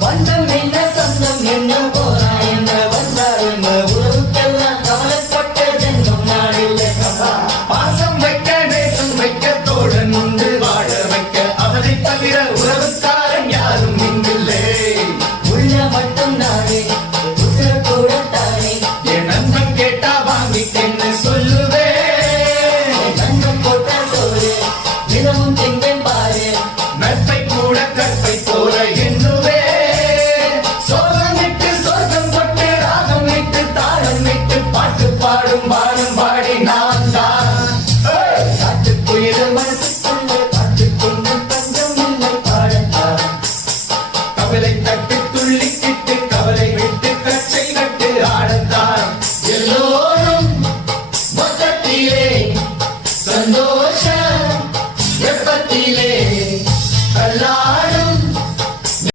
பந்தம் என்ன சொந்தம் என்ன போரா என்ன வந்தா என்ன உறவுக்கெல்லாம் கவலைப்பட்ட ஜென்மம் நான் இல்லை கம்பா. பாசம் வைக்க நேசம் வைக்க தோழன் உண்டு வாழ வைக்க அவனை தவிர உறவுக்காரன் யாரும் இங்கில்லை. உள்ள மட்டும் நானே உசுர கூட தானே என் நண்பன் கேட்டா வாங்கிட்டேன்னு சொல்லுவேன். நண்பன் போட்ட சோறு தினமும் திங்கன் பாரு நட்பை கூட கற்பை போல எண்ணுவே. சோகம் விட்டு சொர்க்கம் கொட்டு ராகம் விட்டு தாளம் விட்டு பாட்டு பாடும் பாடும் பாடி நான் தான் காட்டுக்குயில மனசுக்குள்ள பாட்டுக்கொண்டு பஞ்சம் இல்லை பாடத்தான் கவலை தட்டி